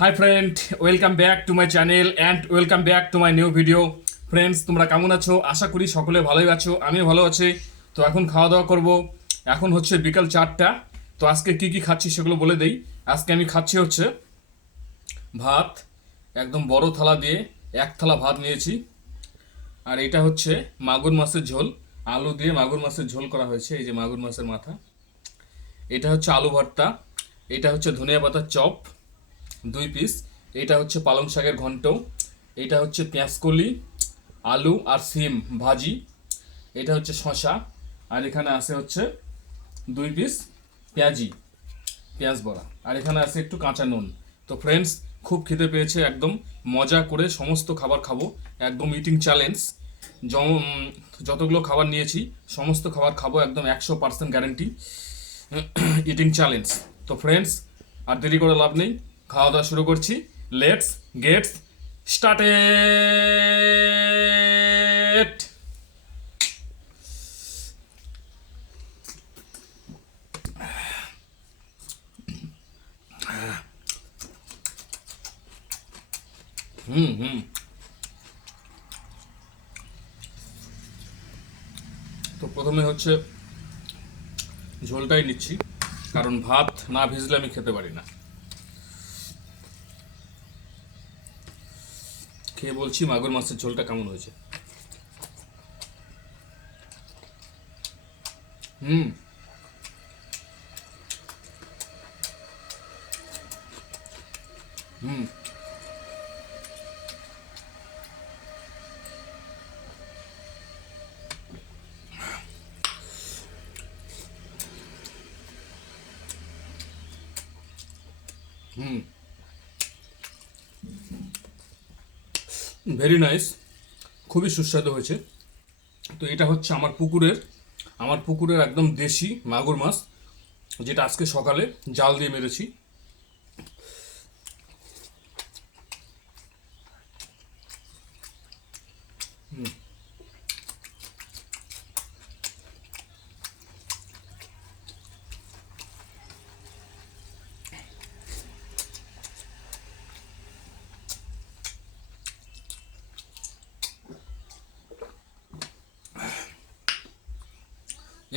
Hi friend welcome back to my channel and welcome back to my new video friends তোমরা কেমন আছো? আশা করি সকলে ভালোই আছো, আমিও ভালো আছি। তো এখন খাওয়া দাওয়া করব। এখন হচ্ছে বিকাল চারটা। তো আজকে কি কি খাচ্ছি সেগুলো বলে দেই। আজকে আমি খাচ্ছি হচ্ছে ভাত, একদম বড় থালা দিয়ে এক থালা ভাত নিয়েছি। আর এটা হচ্ছে মাগুর মাছের ঝোল। আলু দিয়ে মাগুর মাছের ঝোল করা হয়েছে, এই যে মাগুর মাছের মাথা। এটা হচ্ছে আলু ভর্তা, এটা হচ্ছে ধনিয়া পাতার চপ, দুই পিস এটা হচ্ছে পালং শাকের ঘন্ট এটা হচ্ছে পেঁয়াজকলি আলু আর সিম ভাজি। এটা হচ্ছে শশা আর এখানে আছে হচ্ছে দুই পিস পেঁয়াজি, পেঁয়াজ বড়া। আর এখানে আছে একটু কাঁচা নুন। তো ফ্রেন্ডস খুব খিদে পেয়েছে, একদম মজা করে সমস্ত খাবার খাব, একদম ইটিং চ্যালেঞ্জ যতগুলো খাবার নিয়েছি, সমস্ত খাবার খাব একদম একশো পার্সেন্ট গ্যারেন্টি ইটিং চ্যালেঞ্জ তো ফ্রেন্ডস আর দেরি করে লাভ নেই খাওয়া দাওয়া শুরু করছি। Let's gets started hmm hmm. প্রথমে হচ্ছে ঝোলটাই নিচ্ছি, কারণ ভাত না ভিজলে আমি খেতে পারি না। খেয়ে বলছি মাগুর মাছের ঝোলটা কেমন হয়েছে? হুম। হুম। হুম। ভেরি নাইস খুবই সুস্বাদু হয়েছে। তো এটা হচ্ছে আমার পুকুরের আমার পুকুরের একদম দেশি মাগুর মাছ, যেটা আজকে সকালে জাল দিয়ে মেরেছি। হুম।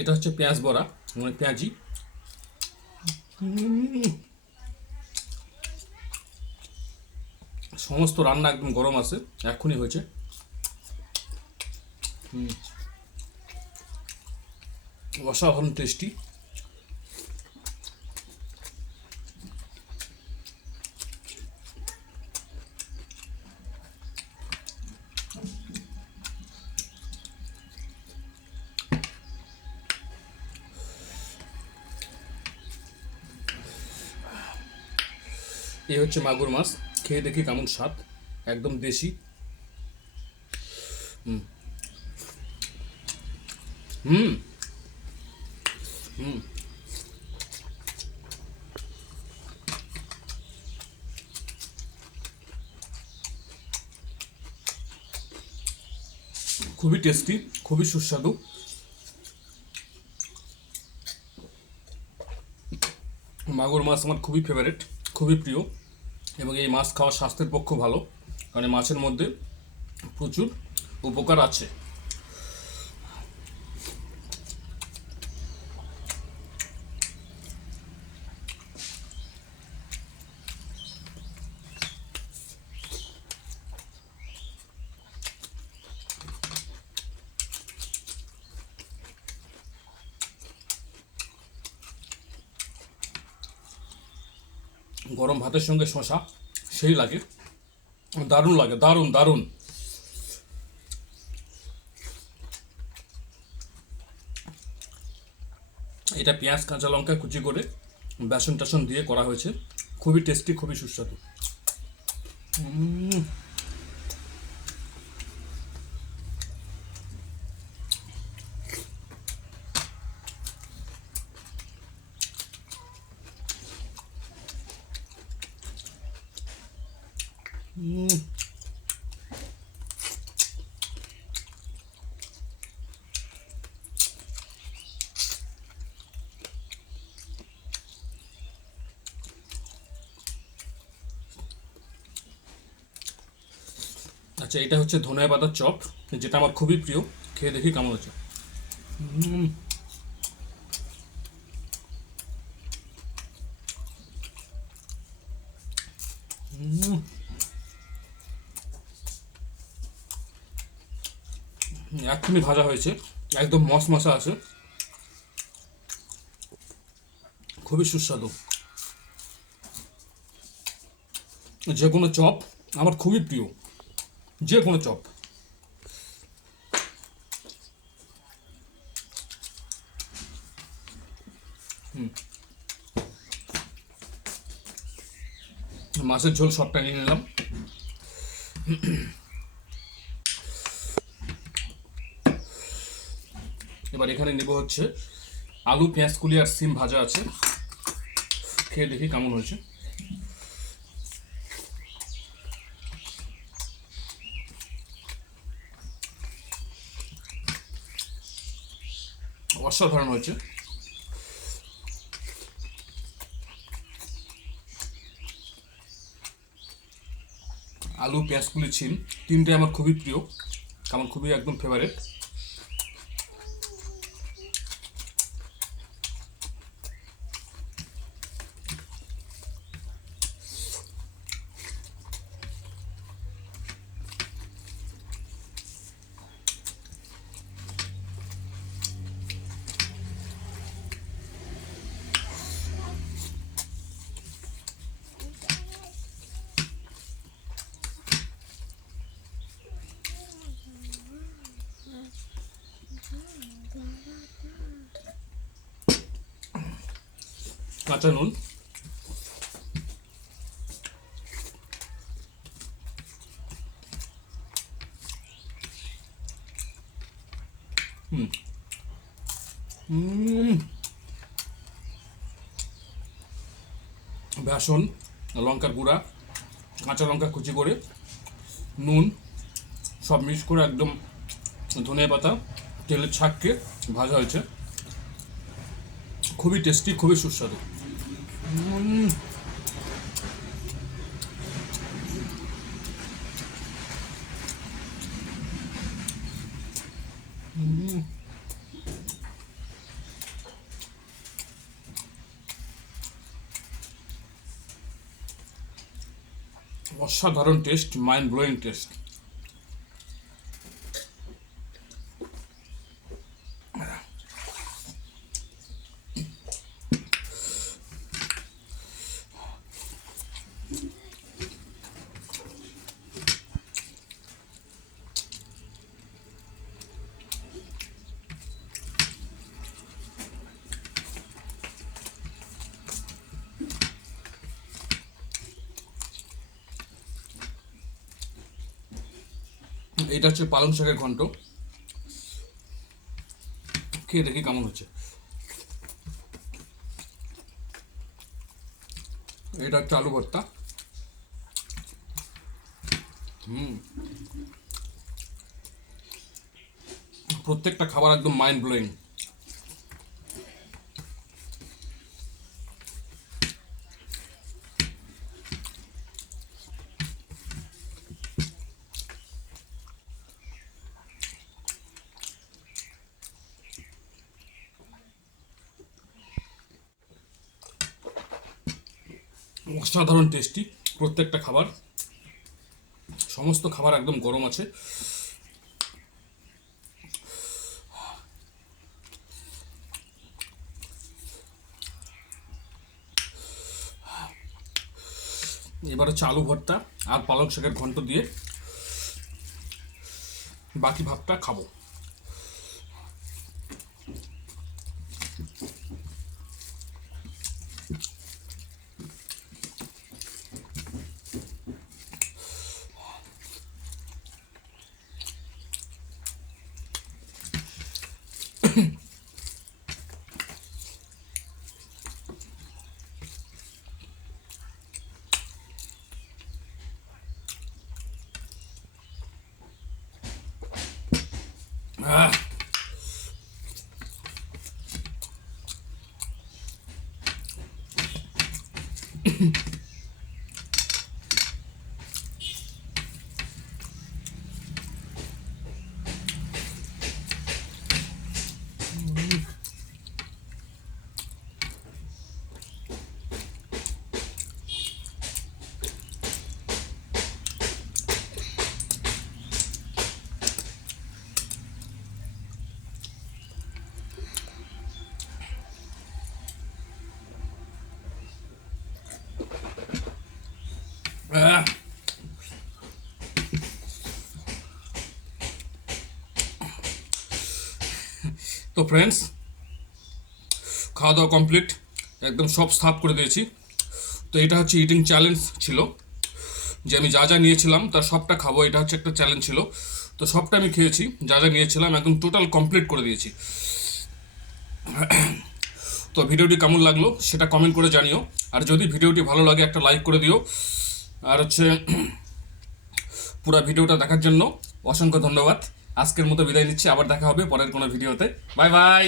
এটা হচ্ছে পেঁয়াজ বড়া মানে পেঁয়াজি। সমস্ত রান্না একদম গরম আছে এখনই হয়েছে। অসাধারণ টেস্টি এই হচ্ছে মাগুর মাছ। খেয়ে দেখি কেমন স্বাদ। একদম দেশি। হুম। হুম। হুম। খুবই টেস্টি খুবই সুস্বাদু। মাগুর মাছ আমার খুবই ফেভারেট খুবই প্রিয়। এবং এই মাছ খাওয়া স্বাস্থ্যের পক্ষে ভালো কারণ মাছের মধ্যে প্রচুর উপকার আছে। গরম ভাতের সঙ্গে শশা সেই লাগে। দারুণ লাগে, দারুণ দারুণ। এটা পেঁয়াজ, কাঁচা লঙ্কা, কুচি করে বেসন টাসন দিয়ে করা হয়েছে। খুবই টেস্টি খুবই সুস্বাদু। Mm. আচ্ছা এটা হচ্ছে ধনিয়া পাতার চপ, যেটা আমার খুবই প্রিয়। খেয়ে দেখি কেমন হচ্ছে। হুম এক্ষুনি ভাজা হয়েছে, একদম মশ মশা আছে। খুবই সুস্বাদু। যে কোনো চপ আমার খুবই প্রিয় যে কোনো চপ। মাছের ঝোল সবটা নিয়ে নিলাম। এবার এখানে নেব হচ্ছে আলু, পেঁয়াজ, কুলি আর সিম ভাজা আছে। খেয়ে দেখি কেমন হয়েছে। অসাধারণ হয়েছে। আলু, পেঁয়াজ, কুলি ছিম তিনটে আমার খুবই প্রিয়। আমার খুবই একদম ফেভারিট কাঁচা নুন। হুম। বেসন, লঙ্কার গুঁড়া, কাঁচা লঙ্কা কুচি করে, নুন, সব মিক্স করে একদম ধনিয়া পাতা, তেলের ছাককে ভাজা হয়েছে। খুবই টেস্টি খুবই সুস্বাদু। অসাধারণ টেস্ট মাইন্ড ব্লোয়িং টেস্ট এটা হচ্ছে পালং শাকের ঘন্ট। খেয়ে দেখি কেমন হচ্ছে। এটা হচ্ছে ভর্তা। হুম। প্রত্যেকটা খাবার একদম মাইন্ড ব্লোয়িং অসাধারণ টেস্টি প্রত্যেকটা খাবার। সমস্ত খাবার একদম গরম আছে। এবার হচ্ছে আলু ভর্তা আর পালং শাকের ঘন্ট দিয়ে বাকি ভাতটা খাব। Ugh. তো ফ্রেন্ডস খাওয়া দাওয়া কমপ্লিট একদম সব স্থাপ করে দিয়েছি। তো এটা হচ্ছে ইটিং চ্যালেঞ্জ ছিল, যে আমি যা যা নিয়েছিলাম, তার সবটা খাব, এটা হচ্ছে একটা চ্যালেঞ্জ ছিল। তো সবটা আমি খেয়েছি, যা যা নিয়েছিলাম, একদম টোটাল কমপ্লিট করে দিয়েছি। তো ভিডিওটি কেমন লাগল, সেটা কমেন্ট করে জানিও। আর যদি ভিডিওটি ভালো লাগে, একটা লাইক করে দিও। আর হচ্ছে পুরো ভিডিওটা দেখার জন্য অসংখ্য ধন্যবাদ। আজকের মতো বিদায় নিচ্ছি, আবার দেখা হবে পরের কোনো ভিডিওতে। Bye bye!